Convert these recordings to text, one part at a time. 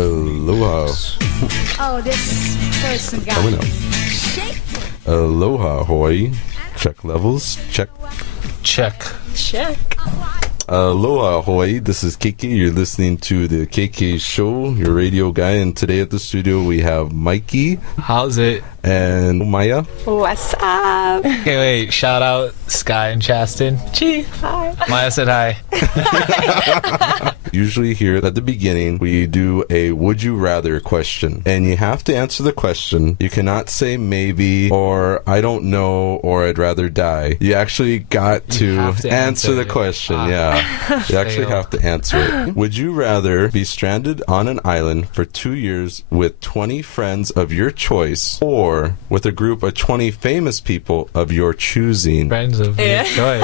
Aloha. Oh, this person got Coming up. Aloha, Hawaii. Check levels. Check. Aloha, Hawaii. This is Kiki. You're listening to the KK Show, your radio guy. And today at the studio, we have Mikey. How's it? And Maya. What's up? Okay, wait. Shout out Sky and Chaston. Gee, hi. Maya said hi. Usually here at the beginning, we do a would you rather question. And you have to answer the question. You cannot say maybe or I don't know or I'd rather die. You actually got to answer the question. Yeah. You actually have to answer it. Would you rather be stranded on an island for 2 years with 20 friends of your choice or with a group of 20 famous people of your choosing? Friends of your choice.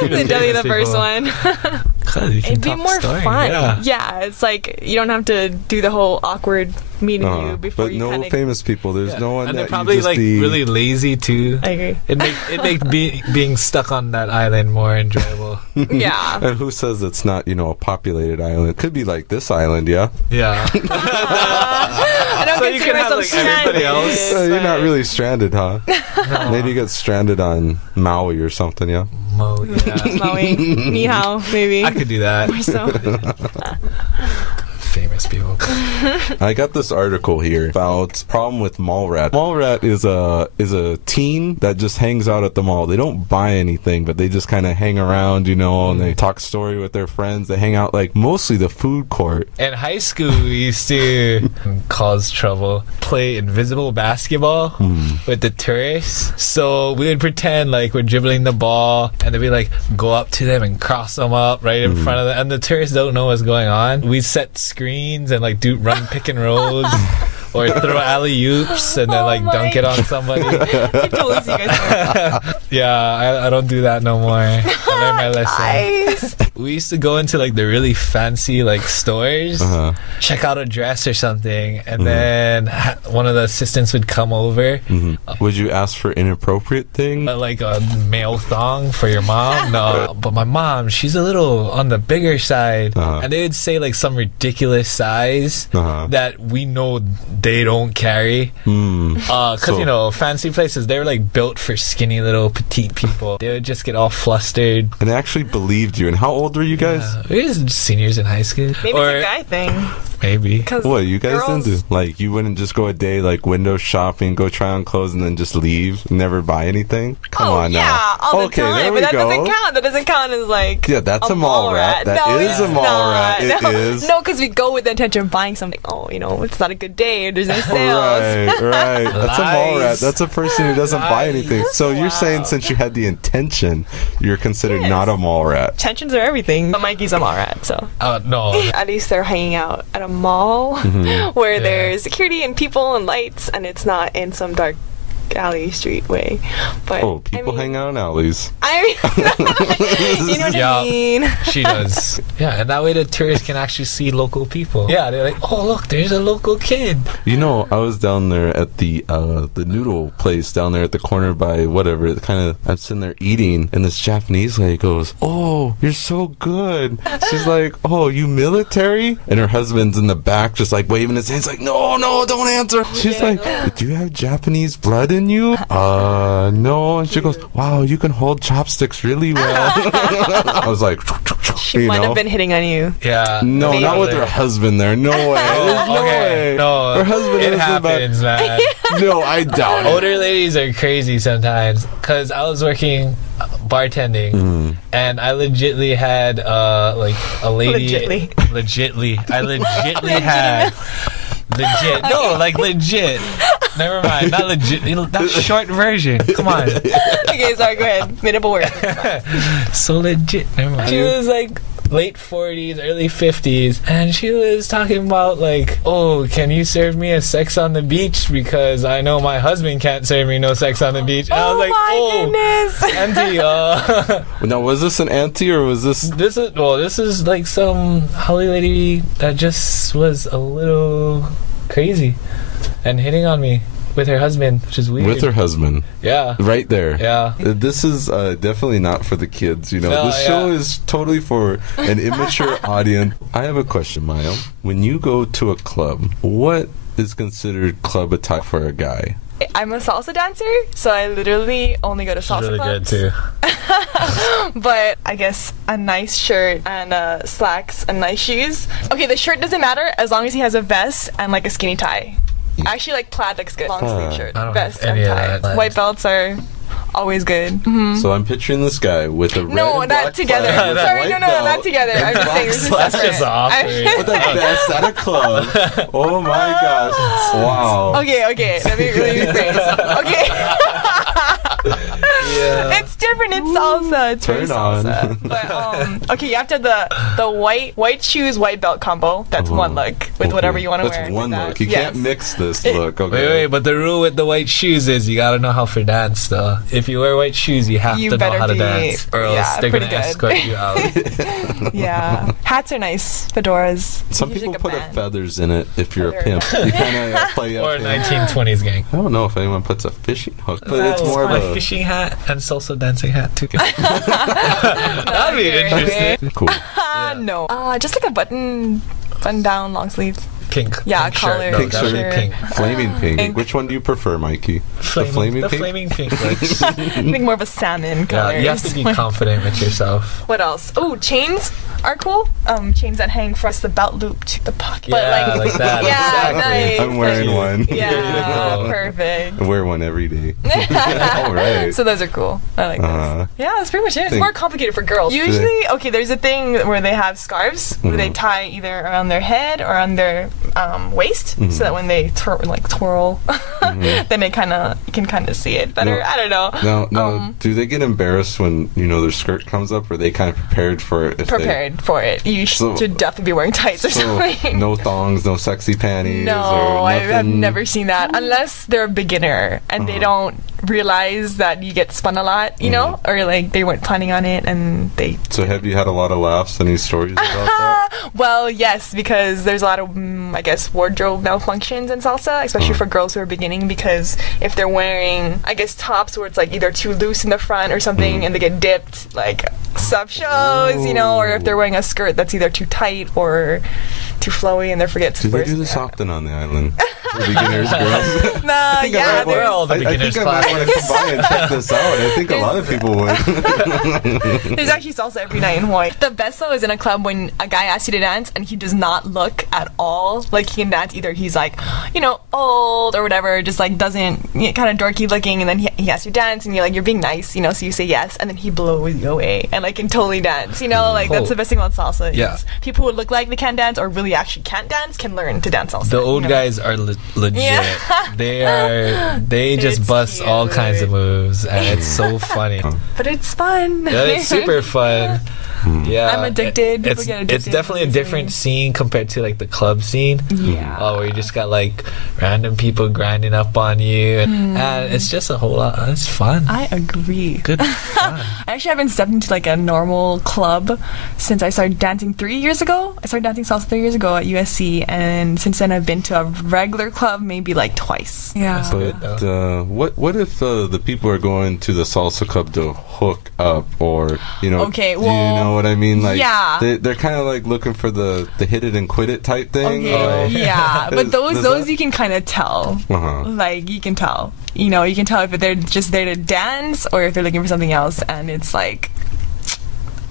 The first one. It'd be more fun. Yeah, it's like you don't have to do the whole awkward meeting you before you no famous people. There's no one and that they're probably you just like really lazy too. I agree. It makes being stuck on that island more enjoyable. Yeah. And who says it's not, a populated island? It could be like this island, yeah? Yeah. I don't So you can have like everybody else. You're not really stranded, huh? No. Maybe you get stranded on Maui or something, yeah? Maui. Ni hao, maybe. I could do that. Or so. Famous people. I got this article here about problem with mall rat. Mall rat is a teen that just hangs out at the mall. They don't buy anything, but they just kind of hang around, and they talk story with their friends. They hang out like mostly the food court. In high school, we used to cause trouble, play invisible basketball with the tourists. So we would pretend like we're dribbling the ball, and then we like go up to them and cross them up right in front of them, and the tourists don't know what's going on. We set screens and like run pick and rolls or throw alley-oops and then like dunk it on somebody. I totally see you guys. Yeah, I don't do that no more. I learned my lesson. Nice. We used to go into like the really fancy like stores, check out a dress or something, and then one of the assistants would come over. Would you ask for inappropriate thing? Like a male thong for your mom? No, but my mom, she's a little on the bigger side, and they would say like some ridiculous size that we know they don't carry. Because fancy places, they're like built for skinny little petite people. They would just get all flustered. And they actually believed you. And how old were you guys? We were seniors in high school. Maybe it's a guy thing. Maybe. What you guys didn't do? Like you wouldn't just go a day like window shopping, go try on clothes, and then just leave, never buy anything? Come on now. Yeah, all the time. There we but that go. doesn't count. That doesn't count as like that's a mall rat. That is a mall rat. It is. No, because we go with the intention of buying something. Oh, it's not a good day. There's no sales. Right. That's a mall rat. That's a person who doesn't buy anything. So you're saying since you had the intention, you're considered not a mall rat. Intentions are everything. But Mikey's a mall rat, so. No. At least they're hanging out at a mall where there's security and people and lights, and it's not in some dark alley street way. But people hang out in alleys. You know what I mean? She does. Yeah, and that way the tourists can actually see local people. Yeah, they're like, oh look, there's a local kid. I was down there at the noodle place down there at the corner by whatever. I'm sitting there eating, and this Japanese lady goes, "Oh, you're so good." She's like, "Oh, you military?" And her husband's in the back, just like waving his hands, like, "No, don't answer." She's like, "Do you have Japanese blood in you?" No. And she goes, "Wow, you can hold chopsticks really well." I was like, she might have been hitting on you. Yeah. No, maybe. Not with her husband there. No way. There's no way. No, her husband it happens, man. No, I doubt it. Older ladies are crazy sometimes. Because I was working bartending, and I legitly had like a lady. Legitly. I legitly had. Legit. No, like legit. Never mind. Not legit. That's short version. Come on. Okay, sorry. Go ahead. Made up a word. So legit. Never mind. She was like late 40s, early 50s, and she was talking about like, oh, can you serve me a sex on the beach because I know my husband can't serve me no sex on the beach. And I was like, goodness. Auntie, now was this an auntie or was this this is like some Holly lady that just was a little crazy and hitting on me. with her husband, which is weird. With her husband. Yeah. Right there. Yeah. This is definitely not for the kids, you know. No, this show is totally for an immature audience. I have a question, Maya. When you go to a club, what is considered club attire for a guy? I'm a salsa dancer, so I literally only go to salsa really clubs. Good too. But I guess a nice shirt and slacks and nice shoes. Okay, the shirt doesn't matter as long as he has a vest and like a skinny tie. Actually, like plaid looks good. Long sleeve shirt, vest and tie. White belts are always good. Mm-hmm. So I'm picturing this guy with a red and black together. Sorry, no, not together. I'm just saying this is separate. Just awkward. With a vest at a club. Oh my gosh! Wow. Okay. Let me really rephrase. Okay. Yeah. It's different. It's salsa. It's very Turn on. salsa. But okay, you have to have the white shoes, white belt combo. That's one look with whatever you want to wear. That's one look. You can't mix this look. Okay. Wait, but the rule with the white shoes is you gotta know how to dance though. If you wear white shoes, you have to know how to dance, or else they're gonna escort you out. Yeah, hats are nice. Fedoras. Some people put feathers in it. If you're a pimp, you kind of play up. Or 1920s gang. I don't know if anyone puts a fishing hook, but it's more of a fishing hat and salsa dancing hat too. That'd be interesting. Cool. No, just like a button down long sleeve. Pink. Yeah, pink collar. Shirt. Pink No, shirt. Pink. Flaming pink. Which one do you prefer, Mikey? The flaming pink? Flaming pink. I think more of a salmon color. Yeah, you have to be confident with yourself. What else? Oh, chains are cool. Chains that hang across the belt loop to the pocket. Yeah, but like that. Yeah, exactly. nice. I'm wearing one. Yeah, perfect. I wear one every day. All right. So those are cool. I like those. Yeah, that's pretty much it. It's more complicated for girls. Usually, okay, there's a thing where they have scarves where they tie either around their head or on their waist, so that when they twirl, then you can kind of see it better. I don't know. No. Do they get embarrassed when their skirt comes up? Or are they kind of prepared for it? For it. You should definitely be wearing tights or something. No thongs, no sexy panties. No, or I have never seen that unless they're a beginner and they don't realize that you get spun a lot, or like they weren't planning on it and they. So have you had a lot of laughs? Any stories about that? Well, yes, because there's a lot of I guess wardrobe malfunctions in salsa, especially for girls who are beginning, because if they're wearing tops where it's like either too loose in the front or something and they get dipped, like stuff shows, or if they're wearing a skirt that's either too tight or too flowy and they forget to Do they do this often on the island? Beginners, girls? We're all the beginners class. I think I might want to come by and check this out. I think a lot of people would. There's actually salsa every night in Hawaii. The best though is in a club when a guy asks you to dance and he does not look at all like he can dance. Either he's like, old or whatever, just like doesn't, kind of dorky looking, and then he asks you to dance and you're like, you're being nice, so you say yes, and then he blows you away and like can totally dance. That's the best thing about salsa. Yeah. People who look like they can't dance or really actually can't dance can learn to dance salsa. The old guys are legit. Yeah. They just bust all kinds of moves, and it's so funny. But it's fun. Yeah, it's super fun. Yeah, I'm addicted. People get addicted. It's definitely a different scene compared to like the club scene. Yeah. Where you just got like random people grinding up on you, and it's just a whole lot. It's fun. I agree. Good fun. I actually haven't stepped into like a normal club since I started dancing 3 years ago. I started dancing salsa 3 years ago at USC, and since then I've been to a regular club maybe like twice. Yeah. But what if the people are going to the salsa club to hook up, or Okay, well, do you know what I mean? Like, yeah, they're kind of like looking for the hit it and quit it type thing. Okay, yeah, but those you can kind of tell. Like you can tell. You can tell if they're just there to dance or if they're looking for something else, and it's like.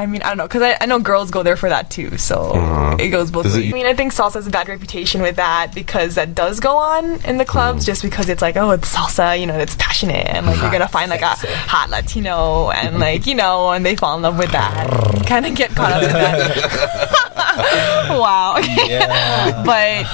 I mean, I don't know, because I know girls go there for that too, so it goes both ways. I think salsa has a bad reputation with that because that does go on in the clubs just because it's like, oh, it's salsa, it's passionate, and like you're going to find like a hot Latino and like, and they fall in love with that. Kind of get caught up in that. Wow. Yeah. But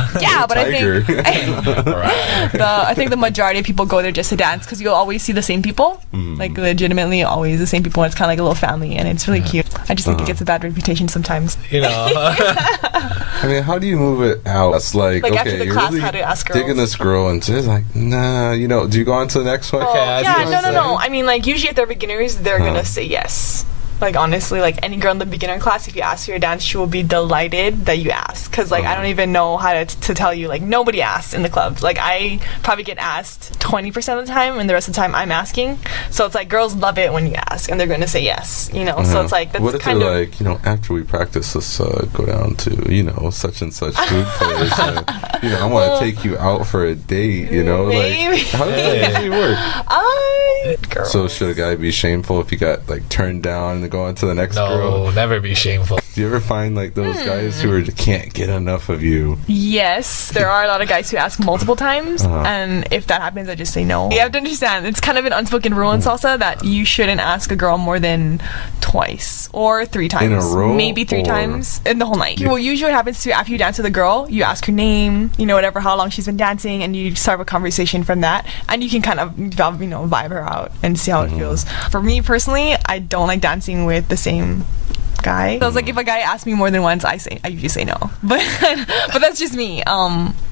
I think the majority of people go there just to dance because you'll always see the same people, like legitimately always the same people. And it's kind of like a little family, and it's really cute. I just think it gets a bad reputation sometimes. I mean, how do you move it out? It's like okay, after the you're class, really how to ask girls. digging this girl, and she's like, nah, do you go on to the next one? No. I mean, like usually if they're beginners, they're gonna say yes. Like, honestly, like, any girl in the beginner class, if you ask her to dance, she will be delighted that you asked. Because, like, I don't even know how to tell you. Like, nobody asks in the club. Like, I probably get asked 20% of the time, and the rest of the time I'm asking. So it's like, girls love it when you ask, and they're going to say yes, you know? So it's like, that's what if kind they're of... like, you know, after we practice, let's go down to, you know, such and such food place. And, you know, I want to take you out for a date, you know? Maybe. Like, how does that usually work? Girls. So should a guy be shameful if he got, like, turned down and go on to the next girl? No, never be shameful. Do you ever find, like, those guys who can't get enough of you? Yes, there are a lot of guys who ask multiple times, and if that happens, I just say no. You have to understand, it's kind of an unspoken rule in salsa that you shouldn't ask a girl more than twice or 3 times. In a row? Maybe 3 times in the whole night. Well, usually what happens to after you dance with a girl, you ask her name, you know, whatever, how long she's been dancing, and you start a conversation from that, and you can kind of, you know, vibe her out and see how it feels. For me personally, I don't like dancing with the same guy. So it's like, if a guy asks me more than once, I usually say no. But that's just me.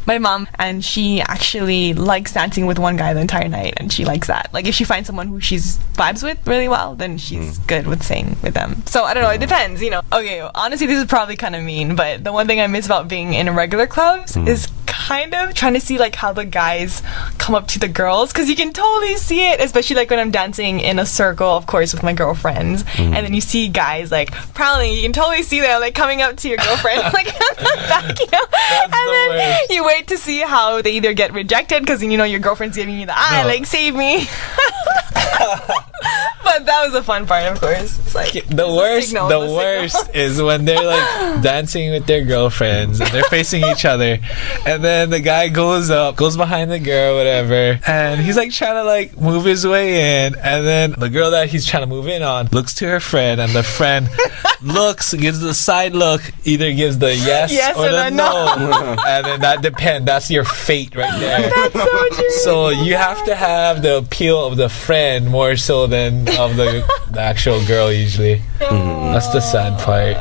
My mom, and she actually likes dancing with one guy the entire night, and she likes that. Like, if she finds someone who she's vibes with really well, then she's good with staying with them. So I don't know, it depends, you know. Okay, honestly, this is probably kind of mean, but the one thing I miss about being in regular clubs is kind of trying to see, like, how the guys come up to the girls, because you can totally see it, especially like when I'm dancing in a circle, of course, with my girlfriends, and then you see guys like prowling. You can totally see them like coming up to your girlfriend, like in the back, you know. That's and then worst. you wait to see how they either get rejected because you know your girlfriend's giving you the eye, like save me. But that was a fun part, of course. It's like The worst is when they're like dancing with their girlfriends and they're facing each other, and then the guy goes behind the girl, whatever, and he's like trying to like move his way in, and then the girl that he's trying to move in on looks to her friend, and the friend gives the side look, either gives the yes or the no. And then that depends. That's your fate right there. That's so true. So you have to have the appeal of the friend more so than of the actual girl usually. That's the sad part.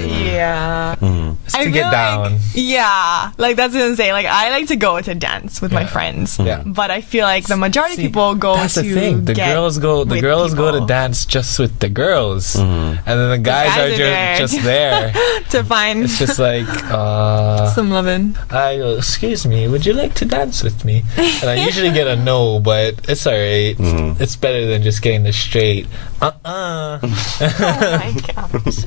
Yeah. It's to get down. Like that's what I'm saying. Like, I like to go to dance with my friends. Yeah. But I feel like the majority of people go that's to the thing. The get girls go to people. dance just with the girls, and then the guys are just there to find It's just like some loving. I go, excuse me, would you like to dance with me? And I usually get a no, but it's alright. It's better than just getting the straight Oh my gosh.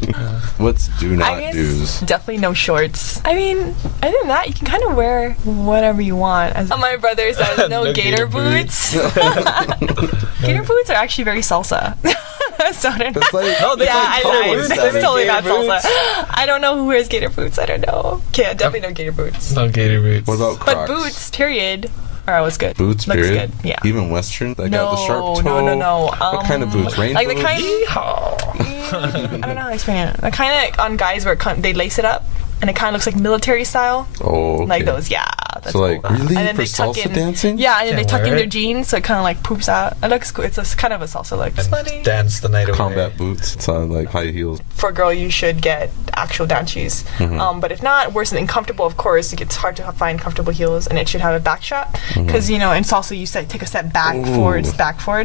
What's do I not guess do's? definitely no shorts. I mean, other than that, you can kind of wear whatever you want. As my brother says, no gator boots. Gator boots are actually very salsa. So I don't know. It's like, No, they I lied. boots. It's totally not Gator salsa. boots. I don't know who wears gator boots. I don't know. Okay, definitely no gator boots. No gator boots. what about But Crocs? boots, period, are always good. Boots, Looks period? good. Yeah. Even Western? That got the sharp No. toe? What kind of boots? Rain Like the boots? kind. I don't know how to explain it. The kind of on guys where they lace it up and it kind of looks like military style. Oh, okay. Like those, yeah. That's So, like, cool. really? And then For they tuck salsa in, dancing? Yeah, and then they Can't tuck in wear their it. jeans, so it kind of like poops out. It looks cool. It's a kind of a salsa look. It's funny. Dance the night away. Combat boots. It's on like high heels. For a girl, you should get actual dance shoes. But if not, wear something comfortable. Of course, it's hard to find comfortable heels, and it should have a back strap because you know in salsa you take a step back forward,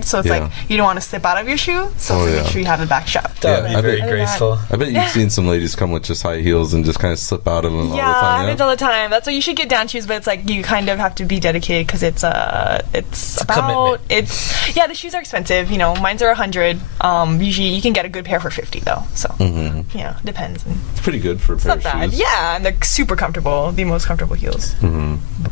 so it's like you don't want to slip out of your shoe. So make sure you have a back strap. That would Yeah, be very I bet- graceful. I bet you've seen some ladies come with just high heels and just kind of slip out of them all the Yeah, time. happens all the time. That's why you should get dance shoes, but it's like you kind of have to be dedicated because it's about commitment. the shoes are expensive. You know, mine's are $100. Usually you can get a good pair for $50 though. So yeah, depends. It's pretty good for a It's pair not of bad. shoes. Yeah, and they're super comfortable. The most comfortable heels.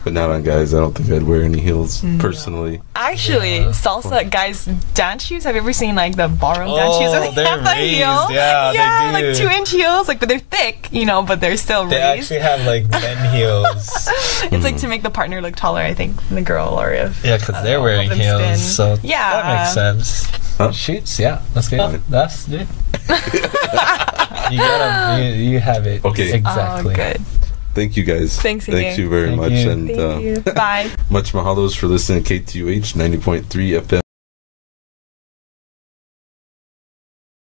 But not on guys. I don't think I'd wear any heels personally. Actually, salsa guys dance shoes. Have you ever seen like the ballroom dance shoes? Where they're have the raised. heel? Yeah, they do. Like 2-inch heels. Like, but they're thick. You know, but they're still They raised. actually have like men heels. It's like to make the partner look taller, I think, than the girl, or if Yeah, because they're wearing them heels, spin. so Yeah. that makes sense. Huh? Shoots, yeah, that's good. That's good. You got 'em. You have it. Okay. Exactly. Oh, good. Thank you guys. Thanks Thank again. you very Thank much. you. And Thank you. Bye. much mahalos for listening to KTUH 90.3 FM.